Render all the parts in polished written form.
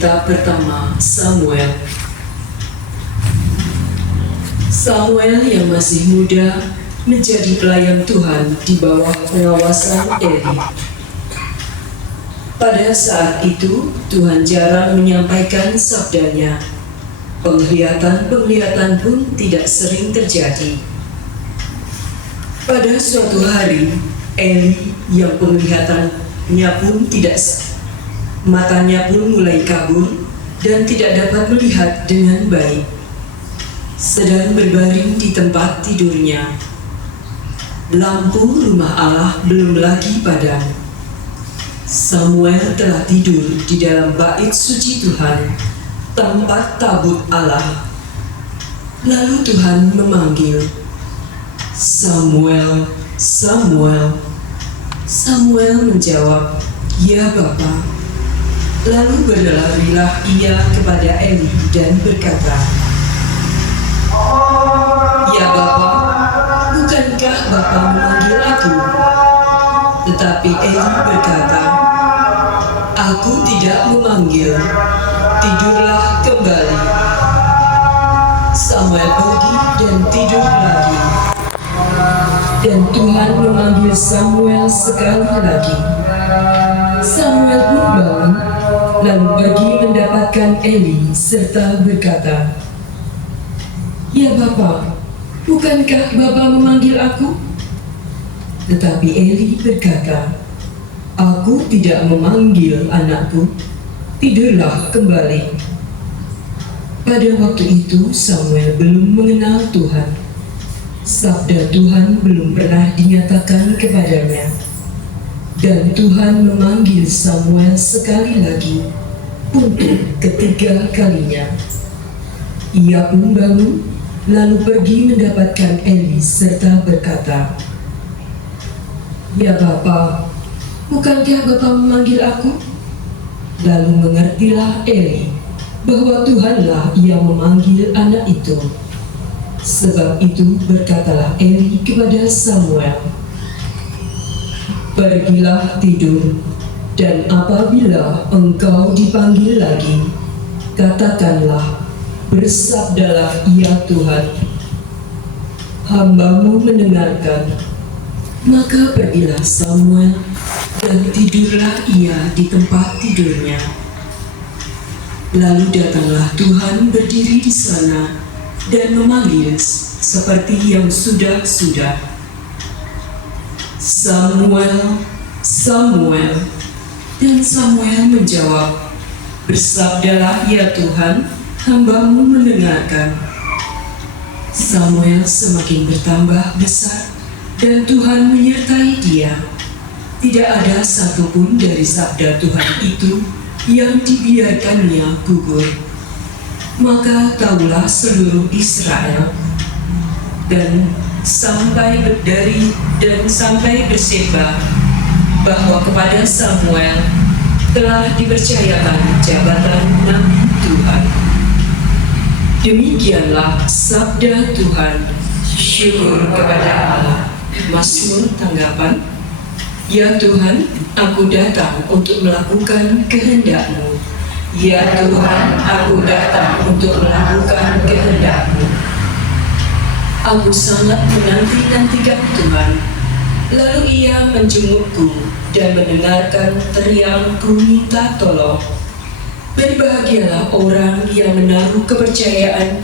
Kitab pertama Samuel. Samuel yang masih muda menjadi pelayan Tuhan di bawah pengawasan Eli. Pada saat itu, Tuhan jarang menyampaikan sabdanya. Penglihatan-penglihatan pun tidak sering terjadi. Pada suatu hari, Eli yang penglihatannya pun tidak, matanya pun mulai kabur dan tidak dapat melihat dengan baik, sedang berbaring di tempat tidurnya. Lampu rumah Allah belum lagi padam. Samuel telah tidur di dalam bait suci Tuhan, tempat tabut Allah. Lalu Tuhan memanggil, "Samuel, Samuel." Samuel menjawab, "Ya Bapa." Lalu berlarilah ia kepada Eli dan berkata, "Ya Bapa, bukankah Bapa memanggil aku?" Tetapi Eli berkata, "Aku tidak memanggil, tidurlah kembali." Samuel pergi dan tidur lagi. Dan Tuhan memanggil Samuel sekali lagi. Samuel pun bangun, lalu pergi mendapatkan Eli serta berkata, "Ya Bapa, bukankah Bapa memanggil aku?" Tetapi Eli berkata, "Aku tidak memanggil anakku, tidurlah kembali." Pada waktu itu Samuel belum mengenal Tuhan. Sabda Tuhan belum pernah dinyatakan kepadanya. Dan Tuhan memanggil Samuel sekali lagi untuk ketiga kalinya. Ia pun bangun, lalu pergi mendapatkan Eli serta berkata, "Ya Bapa, bukankah Bapa memanggil aku?" Lalu mengertilah Eli bahwa Tuhanlah yang memanggil anak itu. Sebab itu berkatalah Eli kepada Samuel, "Pergilah tidur, dan apabila engkau dipanggil lagi, katakanlah, bersabdalah ya Tuhan, hamba-Mu mendengarkan." Maka pergilah Samuel, dan tidurlah ia di tempat tidurnya. Lalu datanglah Tuhan berdiri di sana dan memanggil seperti yang sudah-sudah, "Samuel, Samuel." Dan Samuel menjawab, "Bersabdalah ya Tuhan, hamba-Mu mendengarkan." Samuel semakin bertambah besar, dan Tuhan menyertai dia. Tidak ada satupun dari sabda Tuhan itu yang dibiarkannya gugur. Maka tahulah seluruh Israel dan sampai Berseba bahwa kepada Samuel telah dipercayakan jabatan Nabi Tuhan. Demikianlah sabda Tuhan. Syukur kepada Allah. Mazmur tanggapan, "Ya Tuhan, aku datang untuk melakukan kehendak-Mu. Ya Tuhan, aku datang untuk melakukan kehendak-Mu." Aku sangat menanti-nantikan Tuhan. Lalu ia menjengukku dan mendengarkan teriakku minta tolong. Berbahagialah orang yang menaruh kepercayaan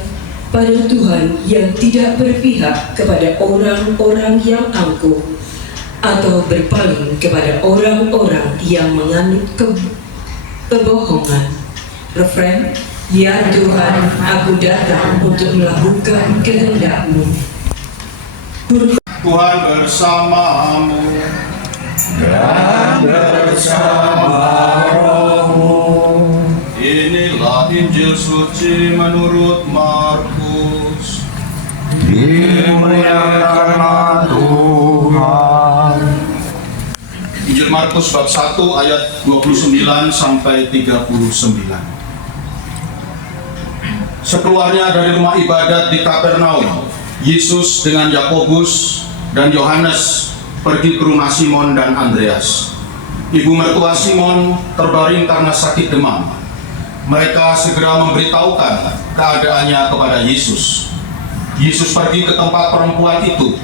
pada Tuhan, yang tidak berpihak kepada orang-orang yang angkuh atau berpaling kepada orang-orang yang menganut kebohongan. Refren, "Ya Tuhan, aku datang untuk melakukan kehendak-Mu." Tuhan bersamamu dan bersama rohmu. Inilah Injil suci menurut Markus. Dimuliakanlah Tuhan. Injil Markus bab 1 ayat 29 sampai 39. Sekeluarnya dari rumah ibadat di Kapernaum, Yesus dengan Yakobus dan Yohanes pergi ke rumah Simon dan Andreas. Ibu mertua Simon terbaring karena sakit demam. mereka segera memberitahukan keadaannya kepada Yesus. Yesus pergi ke tempat perempuan itu,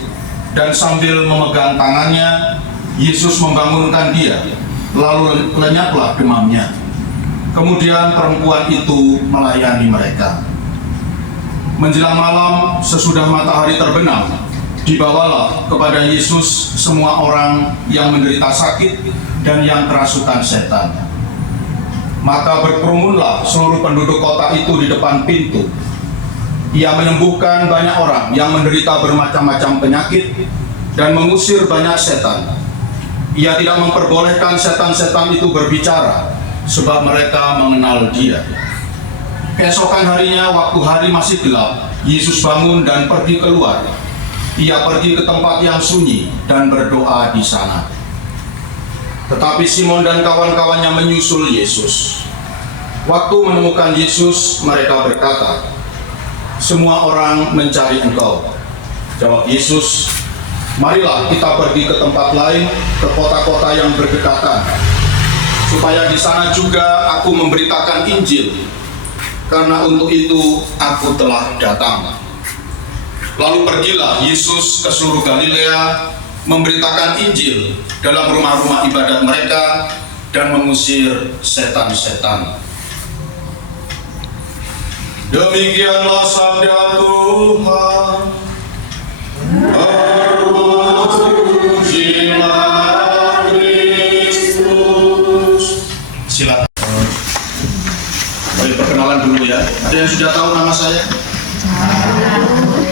dan sambil memegang tangannya, Yesus membangunkan dia, lalu lenyaplah demamnya. Kemudian perempuan itu melayani mereka. Menjelang malam, sesudah matahari terbenam, dibawalah kepada Yesus semua orang yang menderita sakit dan yang kerasukan setan. Maka berkerumunlah seluruh penduduk kota itu di depan pintu. Ia menyembuhkan banyak orang yang menderita bermacam-macam penyakit dan mengusir banyak setan. Ia tidak memperbolehkan setan-setan itu berbicara, sebab mereka mengenal Dia. Keesokan harinya, waktu hari masih gelap, Yesus bangun dan pergi keluar. Ia pergi ke tempat yang sunyi dan berdoa di sana. Tetapi Simon dan kawan-kawannya menyusul Yesus. Waktu menemukan Yesus, mereka berkata, "Semua orang mencari Engkau." Jawab Yesus, "Marilah kita pergi ke tempat lain, ke kota-kota yang berdekatan, supaya di sana juga aku memberitakan Injil, karena untuk itu aku telah datang." Lalu pergilah Yesus ke seluruh Galilea, memberitakan Injil dalam rumah-rumah ibadat mereka dan mengusir setan-setan. Demikianlah sabda Tuhan. Terpujilah Kristus. Silakan. Mari perkenalan dulu ya. Ada yang sudah tahu nama saya?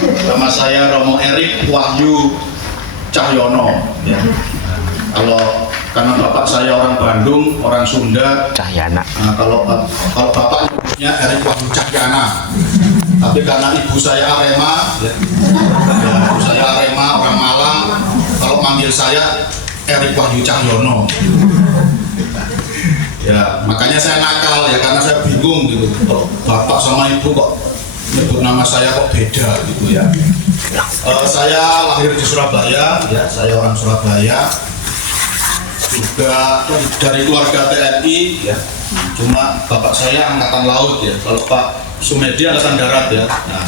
Nama saya Romo Erik Wahyu Cahyono. Ya. Karena bapak saya orang Bandung, orang Sunda. Cahyana. Nah, kalau bapaknya Erik Wahyu Cahyana. Tapi karena ibu saya Arema, ya, ibu saya Arema orang Malang. Kalau manggil saya Erik Wahyu Cahyono. Ya, makanya saya nakal ya, karena saya bingung gitu. Kalau bapak sama ibu kok nyebut nama saya kok beda gitu ya. Saya lahir di Surabaya, ya, saya orang Surabaya, juga dari keluarga TNI, ya. Cuma bapak saya angkatan laut ya. Kalau Pak Sumedi angkatan darat ya. Nah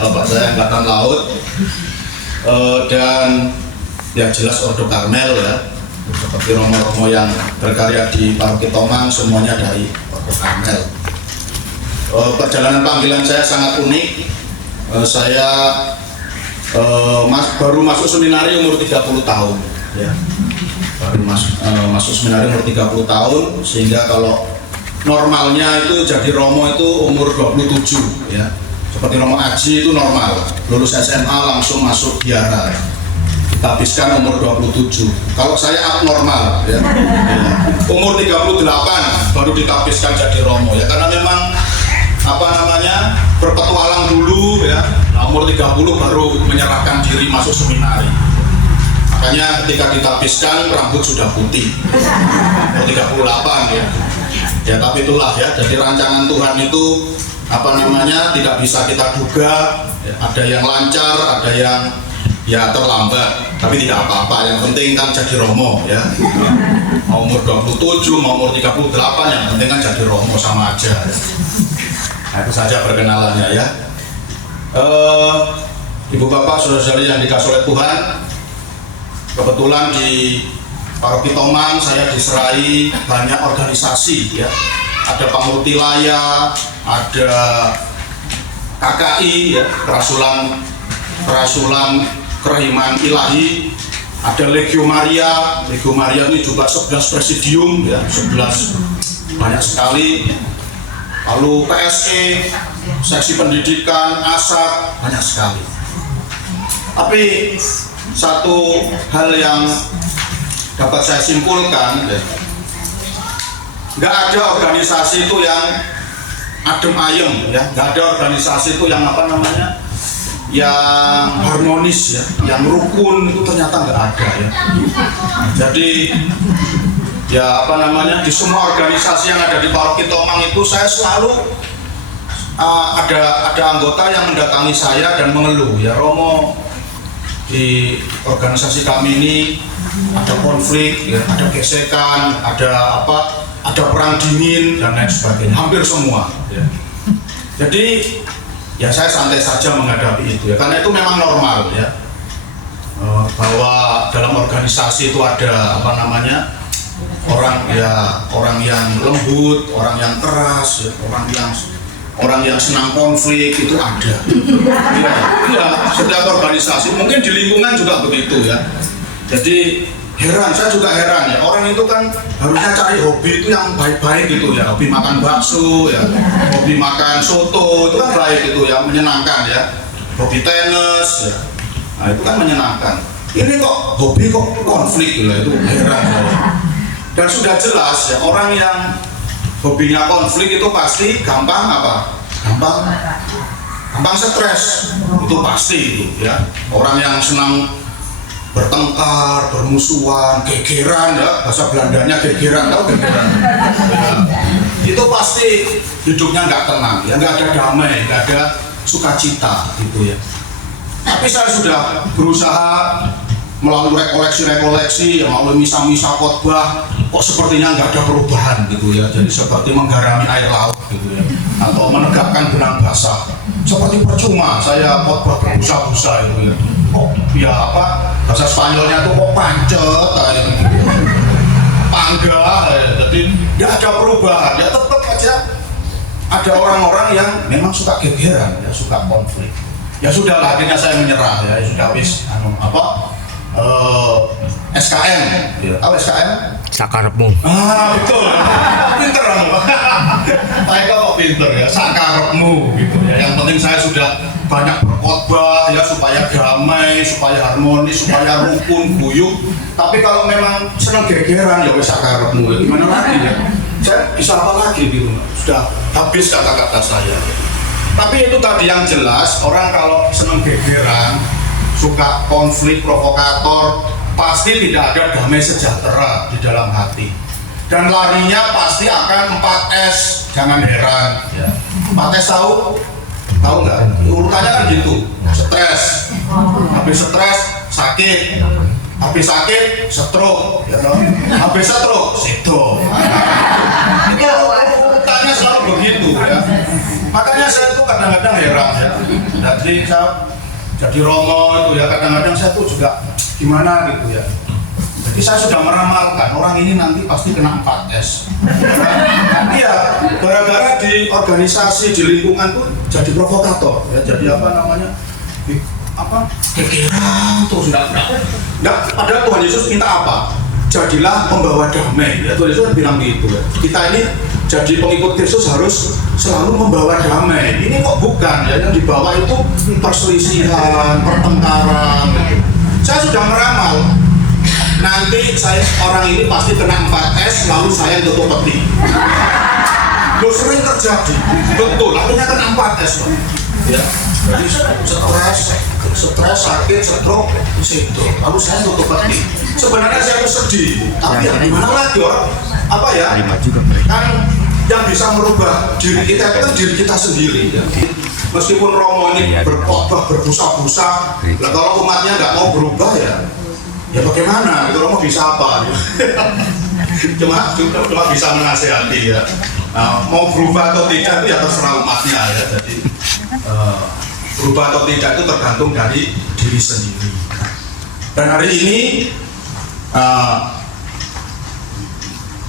bapak saya angkatan laut, dan ya jelas Ordo Karmel ya. Seperti romo-romo yang berkarya di Paroki Tomang semuanya dari Ordo Karmel. Perjalanan panggilan saya sangat unik. Saya baru masuk seminari umur 30 tahun ya. Baru masuk seminari umur 30 tahun, sehingga kalau normalnya itu jadi romo itu umur 27 ya. Seperti romo Aji itu normal, lulus SMA langsung masuk biara, ditabiskan umur 27. Kalau saya abnormal ya, umur 38 baru ditabiskan jadi romo ya, karena memang berpetualang dulu ya. Nah, umur 30 baru menyerahkan diri masuk seminari. Makanya ketika ditabiskan rambut sudah putih, umur 38 ya. Ya tapi itulah ya, jadi rancangan Tuhan itu tidak bisa kita duga ya. Ada yang lancar, ada yang ya terlambat, tapi tidak apa-apa, yang penting kan jadi romo ya. Mau umur 27, mau umur 38, yang penting kan jadi romo sama aja ya. Nah, itu saja perkenalannya ya. Ibu bapak saudara-saudari yang dikasih oleh Tuhan, kebetulan di Paroki Tomang saya diserai banyak organisasi ya. Ada Pamurtilaya, ada KKI ya, Kerasulan Kerahiman Ilahi, ada Legio Maria. Legio Maria ini juga 11 presidium ya, 11 banyak sekali. Lalu PSE, seksi pendidikan, ASAP, banyak sekali. Tapi satu hal yang dapat saya simpulkan, nggak ada organisasi itu yang adem ayem ya, nggak ada organisasi itu yang yang harmonis ya, yang rukun itu ternyata nggak ada ya. Jadi ya di semua organisasi yang ada di Paroki Tomang itu saya selalu ada anggota yang mendatangi saya dan mengeluh ya, Romo, di organisasi kami ini ada konflik ya, ada gesekan, ada ada perang dingin dan lain sebagainya, hampir semua ya. Jadi ya saya santai saja menghadapi itu ya, karena itu memang normal ya, bahwa dalam organisasi itu ada apa namanya, orang yang lembut, orang yang keras ya, orang yang senang konflik itu ada. Ya, setiap organisasi mungkin di lingkungan juga begitu ya. Jadi saya juga heran ya, orang itu kan harusnya cari hobi itu yang baik-baik gitu ya, hobi makan bakso ya, hobi makan soto itu kan baik gitu ya, menyenangkan ya, hobi tenis ya, nah itu kan menyenangkan. Ini kok hobi kok konflik gitu, itu heran saya. Dan sudah jelas ya, orang yang hobinya konflik itu pasti gampang apa? Gampang stres, itu pasti itu ya. Orang yang senang bertengkar, bermusuhan, gegeran ya, bahasa Belandanya gegeran, tahu gegeran? Ya, itu pasti hidupnya nggak tenang, ya nggak ada damai, nggak ada sukacita gitu ya. Tapi saya sudah berusaha melalui rekoleksi, melalui misa-misa khotbah, kok sepertinya nggak ada perubahan gitu ya. Jadi seperti menggarami air laut gitu ya, atau menegakkan benang basah. Seperti percuma saya khotbah berbusa-busa itu ya. Oh ya apa, bahasa Spanyolnya tuh kok pancet kayak gitu. Panggah ya. Jadi nggak ada perubahan ya, tetap aja ada orang-orang yang memang suka gegeran ya, suka konflik. Ya sudah lah, akhirnya saya menyerah ya, sudah habis SKM ya. Apa SKM? Sakarepmu. Betul. Pinter kamu. Saya kok pinter ya, sakarepmu gitu ya. Yang penting saya sudah banyak berkhotbah ya, supaya damai, supaya harmonis, supaya rukun, guyup. Tapi kalau memang senang gegeran ya wis sakarepmu ya. Gimana lagi ya? Saya bisa apa lagi gitu. Sudah habis kata-kata saya. Tapi itu tadi yang jelas, orang kalau senang gegeran, suka konflik, provokator, pasti tidak ada damai sejahtera di dalam hati. Dan larinya pasti akan 4S, jangan heran ya. 4S tahu nggak? Urutannya kan gitu, stres, habis stres sakit, habis sakit stroke, ya, habis stroke sedo. Itu urutannya selalu begitu ya. Makanya saya tuh kadang-kadang heran ya. Jadi Romo itu ya, kadang-kadang saya tuh juga gimana gitu ya. Jadi saya sudah meramalkan orang ini nanti pasti kena 4S. Iya, gara-gara di organisasi, di lingkungan tuh jadi provokator ya, jadi apa namanya, gegeran terus enggak. Padahal Tuhan Yesus minta apa? Jadilah pembawa damai ya, Tuhan Yesus bilang gitu ya. Kita ini jadi pengikut Kristus harus selalu membawa damai. Ini kok bukan ya, yang dibawa itu perselisihan, pertengkaran gitu. Saya sudah meramal, nanti orang ini pasti kena 4S, lalu saya tutup peti. Loh, sering terjadi, betul, akhirnya kena 4S loh. Ya, jadi stres, sakit, stroke, itu, lalu saya tutup peti. Sebenarnya saya tuh sedih, tapi ya gimana lagi orang, apa ya, kan yang bisa merubah diri kita itu kan diri kita sendiri ya. Meskipun Romo ini berkhotbah berbusa-busa, lah kalau umatnya nggak mau berubah ya bagaimana? Itu Romo bisa apa? cuma bisa menasihati ya. Nah, mau berubah atau tidak itu ya terserah umatnya ya. Jadi berubah atau tidak itu tergantung dari diri sendiri. Dan hari ini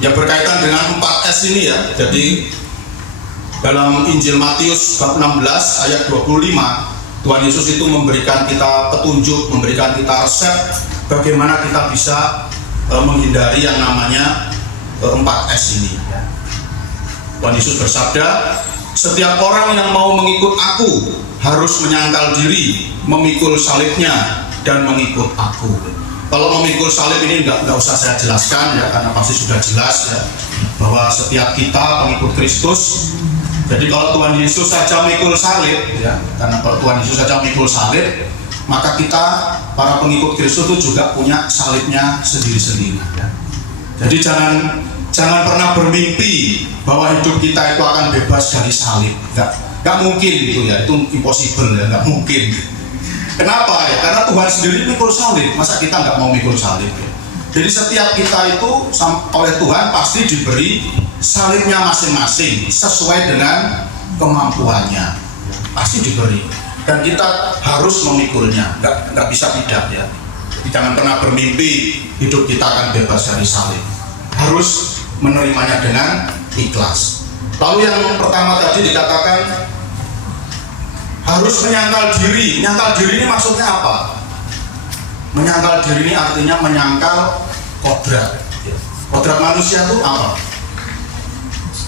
yang berkaitan dengan 4S ini ya. Jadi dalam Injil Matius bab 16 ayat 25, Tuhan Yesus itu memberikan kita petunjuk, memberikan kita resep bagaimana kita bisa menghindari yang namanya 4S ini. Tuhan Yesus bersabda, setiap orang yang mau mengikut aku harus menyangkal diri, memikul salibnya dan mengikut aku. Kalau memikul salib ini nggak usah saya jelaskan ya, karena pasti sudah jelas ya, bahwa setiap kita pengikut Kristus. Jadi kalau Tuhan Yesus saja memikul salib ya, karena kalau Tuhan Yesus saja memikul salib, maka kita para pengikut Kristus itu juga punya salibnya sendiri-sendiri ya. Jadi jangan pernah bermimpi bahwa hidup kita itu akan bebas dari salib. Nggak mungkin gitu ya, itu impossible ya, nggak mungkin. Kenapa ya? Karena Tuhan sendiri mikul salib, masa kita nggak mau mikul salib ya? Jadi setiap kita itu oleh Tuhan pasti diberi salibnya masing-masing sesuai dengan kemampuannya, pasti diberi, dan kita harus memikulnya, nggak bisa tidak ya. Jadi jangan pernah bermimpi hidup kita akan bebas dari salib, harus menerimanya dengan ikhlas. Lalu yang pertama tadi dikatakan harus menyangkal diri. Menyangkal diri ini maksudnya apa? Menyangkal diri ini artinya menyangkal kodrat. Kodrat manusia itu apa?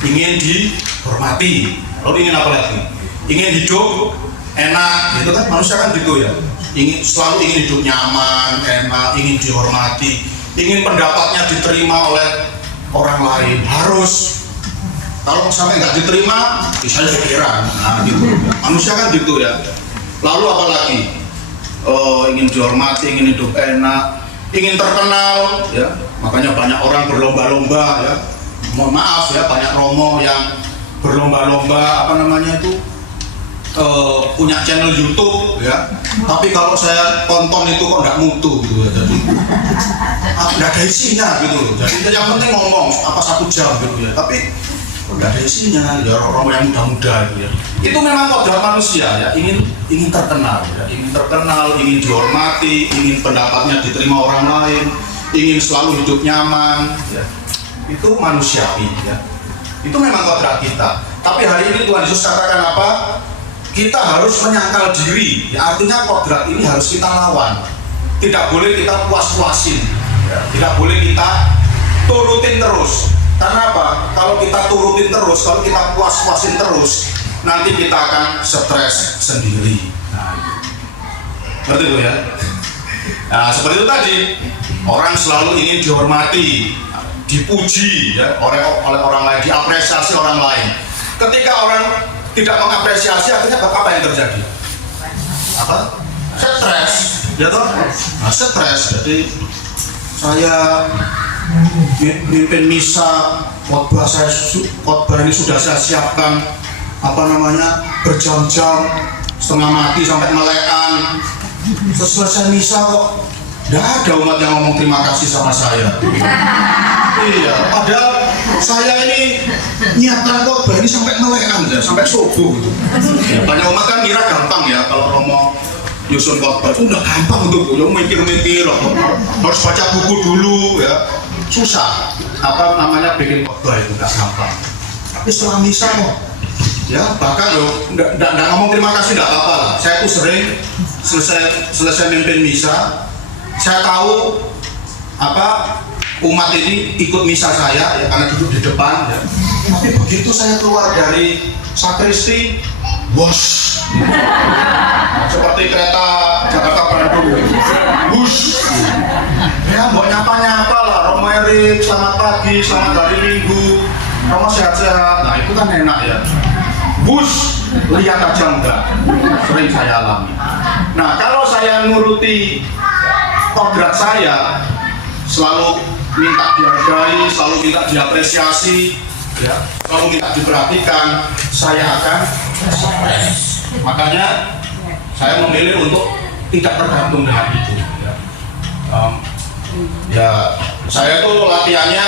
Ingin dihormati. Lalu ingin apa lagi? Ingin hidup enak, gitu kan? Manusia kan gitu ya. Selalu ingin hidup nyaman, enak, ingin dihormati, ingin pendapatnya diterima oleh orang lain. Harus. Kalau sampai nggak diterima, bisa pikiran. Nah, gitu. Manusia kan gitu ya. Lalu apa lagi? Ingin dihormati, ingin hidup enak, ingin terkenal, ya. Makanya banyak orang berlomba-lomba, ya. Mohon maaf ya, banyak romo yang berlomba-lomba punya channel YouTube, ya. Tapi kalau saya tonton itu kok nggak mutu, gitu ya. Jadi nggak ada isinya, gitu. Jadi yang penting ngomong apa 1 jam, gitu ya. Tapi nggak ada isinya, ya romo yang muda-muda, gitu ya. Itu memang kodrat manusia ya, ingin terkenal, ya. Ingin terkenal, ingin dihormati, ingin pendapatnya diterima orang lain, ingin selalu hidup nyaman, ya. Itu manusiawi, ya. Itu memang kodrat kita. Tapi hari ini Tuhan Yesus katakan apa? Kita harus menyangkal diri, ya. Artinya kodrat ini harus kita lawan. Tidak boleh kita puas-puasin, ya. Tidak boleh kita turutin terus. Karena apa? Kalau kita turutin terus, kalau kita puas-puasin terus, nanti kita akan stres sendiri. Ngerti itu ya? Nah, seperti itu tadi, orang selalu ingin dihormati, dipuji ya, oleh orang lain, diapresiasi orang lain. Ketika orang tidak mengapresiasi, akhirnya apa yang terjadi? Apa? Stres, ya toh? Nah, stres. Jadi saya mimpin misa, khotbah ini sudah saya siapkan berjam-jam, setengah mati sampai melekan. Selesai misa kok nggak ada umat yang ngomong terima kasih sama saya. Iya, padahal saya ini nyiapkan khotbah ini sampai melekan, sampai subuh. Ya, banyak umat kan kira gampang ya kalau romo nyusun khotbah itu udah gampang tuh, ya mikir-mikir, harus baca buku dulu ya. Susah, bikin khotbah itu nggak gampang. Tapi setelah misa kok, ya bahkan nggak ngomong terima kasih nggak apa-apa lah. Saya tuh sering selesai mimpin misa, saya tahu umat ini ikut misa saya ya karena duduk di depan ya. Tapi begitu saya keluar dari sakristi, wush, seperti kereta Jakarta Bandung, wush. Ya, mau nyapa-nyapa lah, Romo Erik, selamat pagi, selamat hari Minggu, Romo sehat-sehat. Nah, itu kan enak ya. Bus, lihat aja enggak, sering saya alami. Nah, kalau saya nuruti kodrat saya, selalu minta dihargai, selalu minta diapresiasi, ya, selalu minta diperhatikan, saya akan stres. Makanya saya memilih untuk tidak tergantung dengan itu. Ya, saya tuh latihannya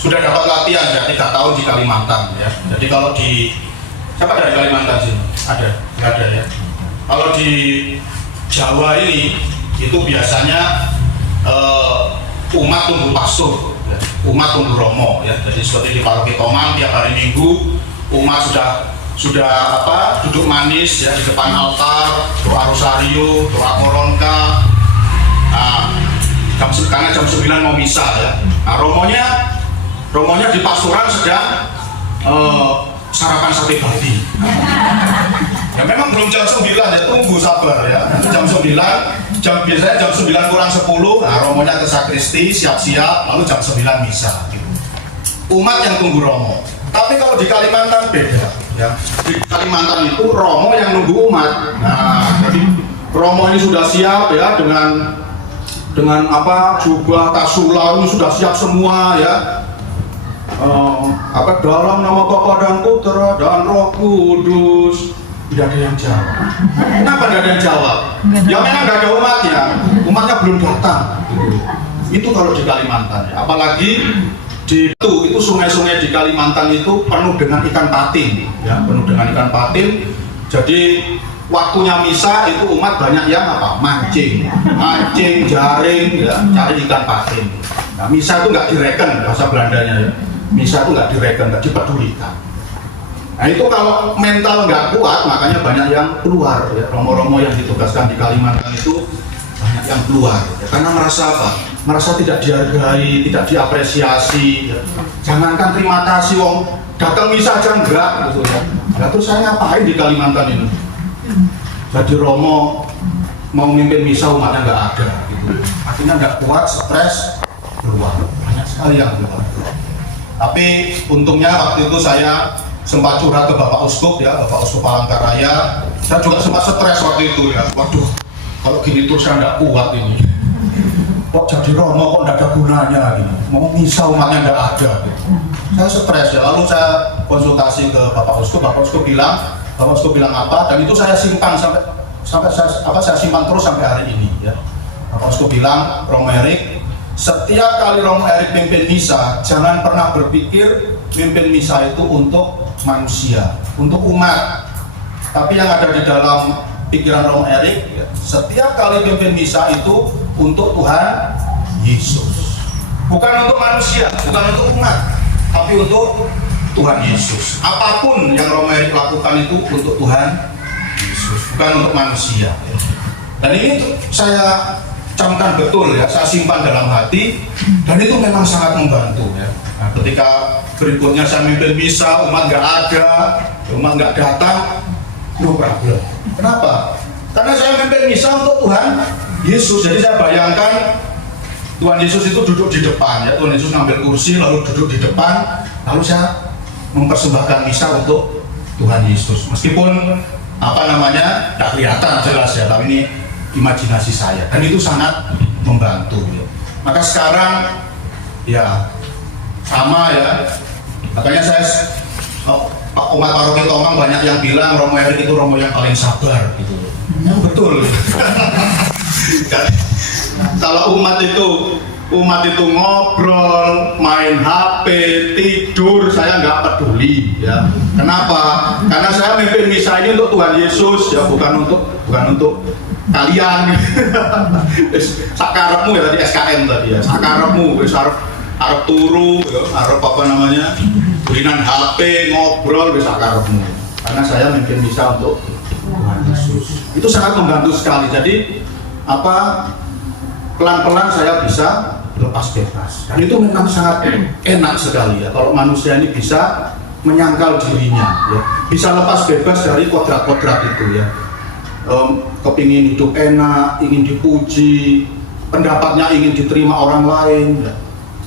sudah dapat latihan ya 3 tahun di Kalimantan ya. Jadi kalau siapa dari Kalimantan sih? Nggak ada ya. Kalau di Jawa ini itu biasanya umat tunggu pastor, ya. Umat tunggu romo ya. Jadi seperti di Paroki Tomang tiap hari Minggu umat sudah duduk manis ya di depan altar, doa rosario, doa koronka. Nah, karena jam 9 mau misa ya. Nah, romonya di pastoran sedang sarapan sate babi. Ya memang belum jam 9 ya, tunggu sabar ya. Jam 9, biasanya jam 9 kurang 10, nah romonya ke sakristi, siap-siap, lalu jam 9 misa gitu. Umat yang tunggu romo. Tapi kalau di Kalimantan beda ya. Di Kalimantan itu romo yang nunggu umat. Nah, jadi romo ini sudah siap ya dengan jubah kasulau sudah siap semua ya. Dalam nama Bapa dan Putra dan Roh Kudus. Tidak ada yang jawab. Kenapa tidak ada yang jawab? Ya memang tidak ada umatnya belum datang. Itu kalau di Kalimantan, ya. Apalagi itu sungai-sungai di Kalimantan itu penuh dengan ikan patin, ya, penuh dengan ikan patin. Jadi waktunya misa itu umat banyak yang apa? Mancing, jaring, ya, cari ikan patin. Nah, misa itu nggak direken, bahasa Belandanya, ya. Misa itu nggak direken, nggak dipedulikan. Nah itu kalau mental nggak kuat, makanya banyak yang keluar, ya. Romo-romo yang ditugaskan di Kalimantan itu banyak yang keluar, ya. Karena merasa apa? Merasa tidak dihargai, tidak diapresiasi, ya. Jangankan terima kasih, wong datang misa aja enggak, gitu ya. Nah, terus saya ngapain di Kalimantan ini? Jadi Romo mau mimpin misa umatnya nggak ada, gitu. Akhirnya nggak kuat, stres, keluar. Banyak sekali yang keluar. Tapi untungnya waktu itu saya sempat curhat ke Bapak Uskup, ya, Bapak Uskup Palangkaraya. Saya juga sempat stres waktu itu, ya. Waduh, kalau gini terus saya nggak kuat ini. Kok jadi Romo kok nggak ada gunanya gini. Mau misa umatnya nggak ada. Gitu. Saya stres, ya. Lalu saya konsultasi ke Bapak Uskup. Bapak Uskup bilang apa? Dan itu saya simpan sampai saya simpan terus sampai hari ini, ya. Bapak Uskup bilang, Romo Erik, setiap kali Romo Erik pimpin misa, jangan pernah berpikir pimpin misa itu untuk manusia, untuk umat. Tapi yang ada di dalam pikiran Romo Erik, ya, setiap kali pimpin misa itu untuk Tuhan Yesus. Bukan untuk manusia, bukan untuk umat, tapi untuk Tuhan Yesus. Apapun yang Romo Erik lakukan itu untuk Tuhan Yesus, bukan untuk manusia. Dan ini saya camkan betul, ya, saya simpan dalam hati, dan itu memang sangat membantu, ya. Nah, ketika berikutnya saya mimpin misa, umat nggak ada, umat nggak datang, no problem. Kenapa? Karena saya mimpin misa untuk Tuhan Yesus. Jadi saya bayangkan Tuhan Yesus itu duduk di depan, ya. Tuhan Yesus ngambil kursi lalu duduk di depan, lalu saya mempersembahkan misa untuk Tuhan Yesus. Meskipun nggak kelihatan jelas, ya, tapi ini imajinasi saya, dan itu sangat membantu, ya. Maka sekarang, ya, sama, ya. Makanya saya umat paroki Tomang banyak yang bilang Romo Erik itu Romo yang paling sabar, gitu. Yang betul. Kalau umat itu ngobrol, main HP, tidur, saya nggak peduli, ya. Kenapa? Karena saya mimpin misa ini untuk Tuhan Yesus, ya, bukan untuk kalian. Sakarepmu, ya, tadi SKM tadi, ya. Sakarepmu, wis arep turu, ya, arep belinan HP, ngobrol, wis sakarepmu. Karena saya mimpin misa untuk Tuhan Yesus. Itu sangat membantu sekali. Jadi pelan-pelan saya bisa lepas bebas. Dan itu memang sangat enak sekali, ya, kalau manusia ini bisa menyangkal dirinya, ya. Bisa lepas bebas dari kodrat-kodrat itu, ya. Kepingin hidup enak, ingin dipuji, pendapatnya ingin diterima orang lain, ya.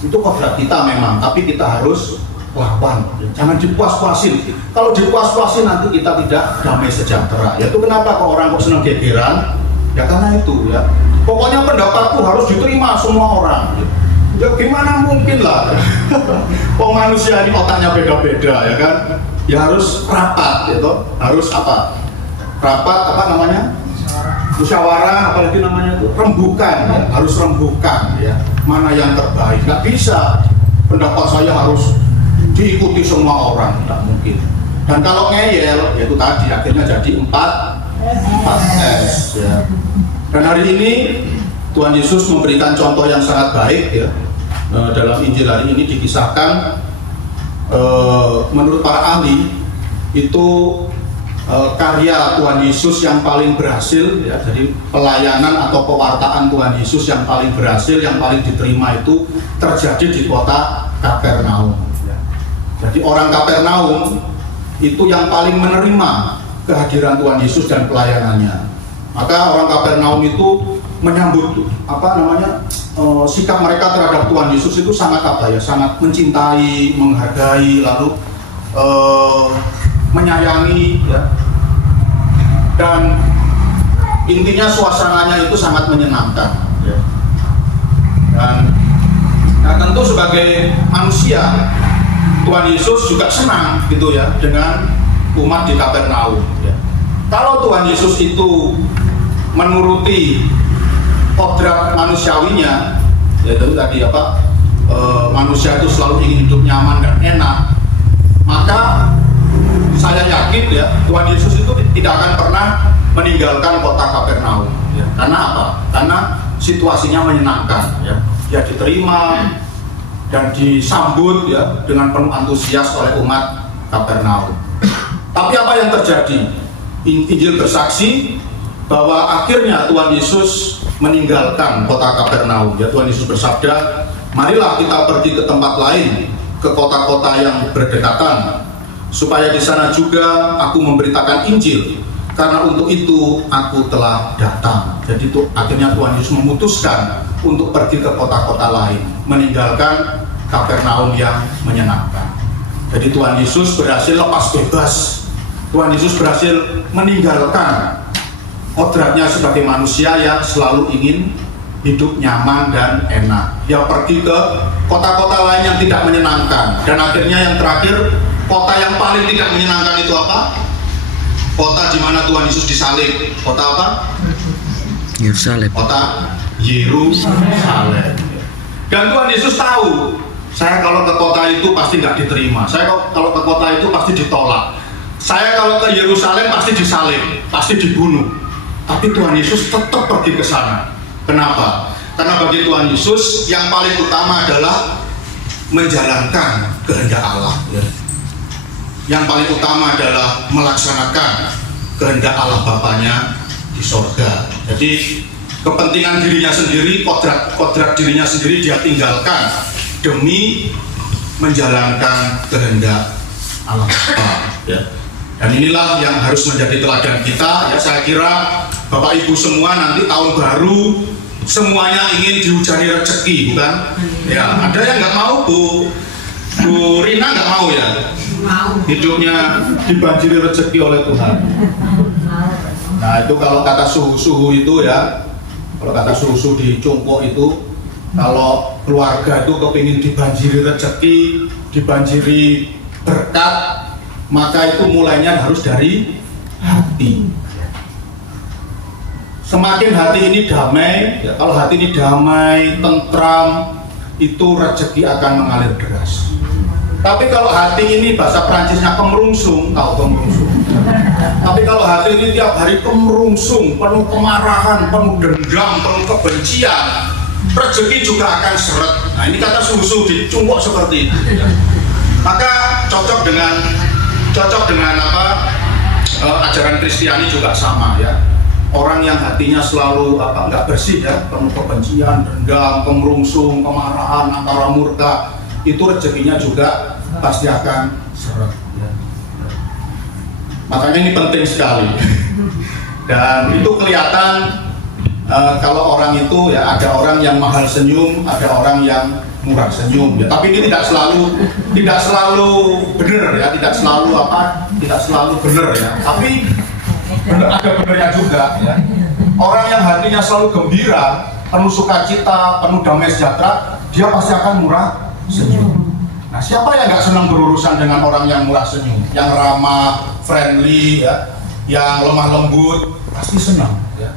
Itu kodrat kita memang, tapi kita harus lawan, ya. Jangan dipuas-puasin. Kalau dipuas-puasin nanti kita tidak damai sejahtera. Ya, itu kenapa kok orang kok senang gegeran? Ya karena itu, ya. Pokoknya pendapatku harus diterima semua orang. Ya gimana mungkin lah. Manusia ini otaknya beda-beda, ya kan. Ya harus rapat, gitu. Harus apa? Rapat, musyawarah, apalagi namanya itu rembukan, ya. Harus rembukan, ya. Mana yang terbaik? Nggak bisa. Pendapat saya harus diikuti semua orang, tidak mungkin. Dan kalau ngeyel, yaitu tadi akhirnya jadi 4S, ya. Dan hari ini Tuhan Yesus memberikan contoh yang sangat baik, ya. Dalam Injil hari ini dikisahkan, menurut para ahli itu karya Tuhan Yesus yang paling berhasil, ya. Jadi pelayanan atau pewartaan Tuhan Yesus yang paling berhasil, yang paling diterima itu terjadi di kota Kapernaum, ya. Jadi orang Kapernaum itu yang paling menerima kehadiran Tuhan Yesus dan pelayanannya. Maka orang Kapernaum itu menyambut sikap mereka terhadap Tuhan Yesus itu sangat sangat mencintai, menghargai, lalu menyayangi, ya. Dan intinya suasananya itu sangat menyenangkan, ya. Dan tentu sebagai manusia Tuhan Yesus juga senang, gitu, ya, dengan umat di Kapernaum, ya. Kalau Tuhan Yesus itu menuruti kodrat manusiawinya, yaitu tadi manusia itu selalu ingin hidup nyaman dan enak, maka saya yakin ya Tuhan Yesus itu tidak akan pernah meninggalkan kota Kapernaum. Ya. Karena apa? Karena situasinya menyenangkan. Ya. Dia diterima dan disambut ya dengan penuh antusias oleh umat Kapernaum. Tapi apa yang terjadi? Injil bersaksi bahwa akhirnya Tuhan Yesus meninggalkan kota Kapernaum. Ya, Tuhan Yesus bersabda, marilah kita pergi ke tempat lain, ke kota-kota yang berdekatan, supaya di sana juga aku memberitakan Injil, karena untuk itu aku telah datang. Jadi akhirnya Tuhan Yesus memutuskan untuk pergi ke kota-kota lain, meninggalkan Kapernaum yang menyenangkan. Jadi Tuhan Yesus berhasil lepas bebas. Tuhan Yesus berhasil meninggalkan kodratnya sebagai manusia yang selalu ingin hidup nyaman dan enak. Dia pergi ke kota-kota lain yang tidak menyenangkan. Dan akhirnya yang terakhir, kota yang paling tidak menyenangkan itu apa? Kota di mana Tuhan Yesus disalib. Kota apa? Yerusalem. Kota Yerusalem. Dan Tuhan Yesus tahu, saya kalau ke kota itu pasti nggak diterima. Saya kalau ke kota itu pasti ditolak. Saya kalau ke Yerusalem pasti disalib, pasti dibunuh. Tapi Tuhan Yesus tetap pergi ke sana. Kenapa? Karena bagi Tuhan Yesus yang paling utama adalah menjalankan kehendak Allah. Yang paling utama adalah melaksanakan kehendak Allah Bapanya di sorga. Jadi kepentingan dirinya sendiri, kodrat dirinya sendiri dia tinggalkan demi menjalankan kehendak Allah Bapa. Ya. Dan inilah yang harus menjadi teladan kita. Ya, saya kira Bapak Ibu semua nanti tahun baru semuanya ingin dihujani rezeki, bukan? Ya, ada yang nggak mau, Bu Rina nggak mau ya? Mau. Hidupnya dibanjiri rezeki oleh Tuhan. Nah itu kalau kata suhu itu ya, kalau kata suhu di Cungkok itu, kalau keluarga itu kepingin dibanjiri rezeki, dibanjiri berkat, maka itu mulainya harus dari hati. Semakin hati ini damai, ya, kalau hati ini damai, tentram, itu rezeki akan mengalir deras. Tapi kalau hati ini bahasa Perancisnya kemerungsung, tahu kemerungsung. Tapi kalau hati ini tiap hari kemerungsung, penuh kemarahan, penuh dendam, penuh kebencian, rezeki juga akan seret. Nah ini kata susu di Cungkok seperti itu. Ya. Maka cocok dengan ajaran Kristiani juga sama ya. Orang yang hatinya selalu nggak bersih ya, penuh kebencian, dendam, kemerungsung, kemarahan, antara murka, itu rezekinya juga pasti akan seret. Ya. Makanya ini penting sekali. Dan itu kelihatan kalau orang itu ya, ada orang yang mahal senyum, ada orang yang murah senyum. Ya. Tapi ini tidak selalu benar ya, tidak selalu benar ya. Tapi ada benarnya juga ya. Orang yang hatinya selalu gembira, penuh sukacita, penuh damai sejahtera, dia pasti akan murah senyum. Nah, siapa yang nggak senang berurusan dengan orang yang murah senyum, yang ramah, friendly ya, yang lemah lembut, pasti senang ya.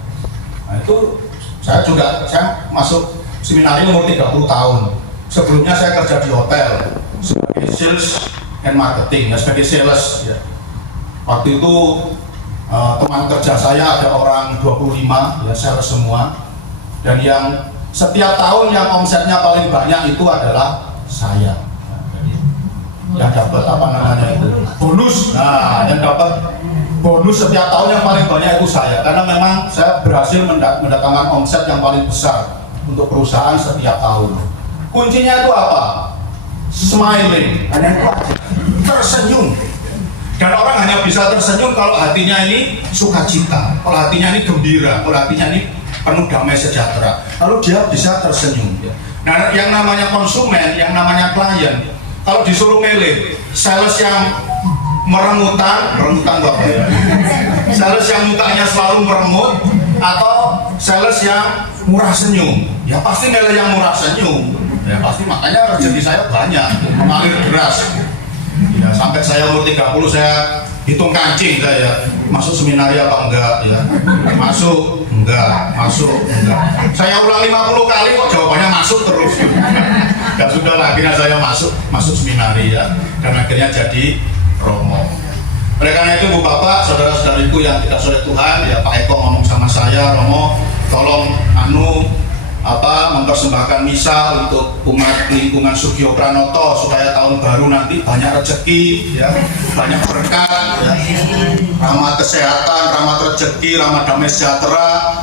Nah, itu saya masuk seminari umur 30 tahun. Sebelumnya saya kerja di hotel sebagai sales and marketing ya, sebagai sales ya. Waktu itu teman kerja saya ada orang 25 ya, sales semua, dan yang setiap tahun yang omsetnya paling banyak itu adalah saya ya, yang dapat bonus. Nah, yang dapat bonus setiap tahun yang paling banyak itu saya, karena memang saya berhasil mendatangkan omset yang paling besar untuk perusahaan setiap tahun. Kuncinya itu apa? Smiling, hanya itu aja, tersenyum. Dan orang hanya bisa tersenyum kalau hatinya ini sukacita, kalau hatinya ini gembira, kalau hatinya ini penuh damai sejahtera. Lalu dia bisa tersenyum. Nah, yang namanya konsumen, yang namanya klien, kalau disuruh milih sales yang merengutan Bapak ya, sales yang mukanya selalu merengut atau sales yang murah senyum, ya pasti milih yang murah senyum. Ya pasti, makanya rezeki saya banyak, mengalir deras. Ya, sampai saya umur 30 saya hitung kancing saya, masuk seminari apa enggak ya, masuk enggak, saya ulang 50 kali kok jawabannya masuk terus. Dan sudah akhirnya saya masuk seminari ya, dan akhirnya jadi Romo. Oleh karena itu Bu Bapak, saudara-saudariku yang dikasihi oleh Tuhan, ya Pak Eko ngomong sama saya, Romo tolong mempersembahkan misa untuk umat lingkungan Sugio Pranoto supaya tahun baru nanti banyak rezeki ya, banyak berkat ya, rahmat kesehatan, rahmat rezeki, rahmat damai sejahtera.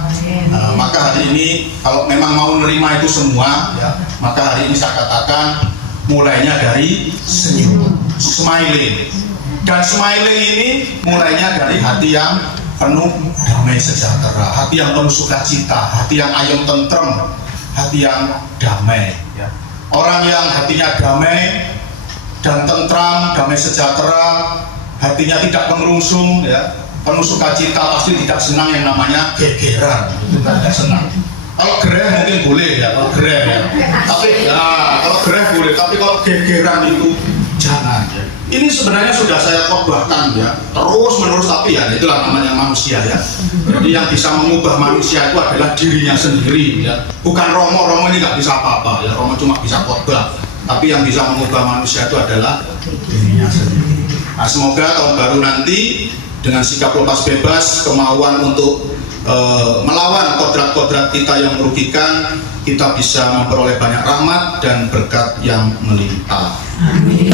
Maka hari ini kalau memang mau menerima itu semua ya, maka hari ini saya katakan mulainya dari senyum, smiling. Dan smiling ini mulainya dari hati yang penuh damai sejahtera, hati yang penuh sukacita, hati yang ayem tentrem, hati yang damai ya. Orang yang hatinya damai dan tentram, damai sejahtera, hatinya tidak mengerungsung ya, penuh sukacita, pasti tidak senang yang namanya gegeran, itu tidak senang. Kalau gereh mungkin boleh ya, kalau gereh ya, tapi ya kalau gereh boleh, tapi kalau gegeran itu jangan ya. Ini sebenarnya sudah saya khotbahkan ya, terus menerus, tapi ya itulah namanya manusia ya. Jadi yang bisa mengubah manusia itu adalah dirinya sendiri ya. Bukan Romo ini nggak bisa apa-apa ya, Romo cuma bisa khotbah. Tapi yang bisa mengubah manusia itu adalah dirinya sendiri. Nah, semoga tahun baru nanti dengan sikap lepas bebas, kemauan untuk melawan kodrat-kodrat kita yang merugikan, kita bisa memperoleh banyak rahmat dan berkat yang melimpah. Amin.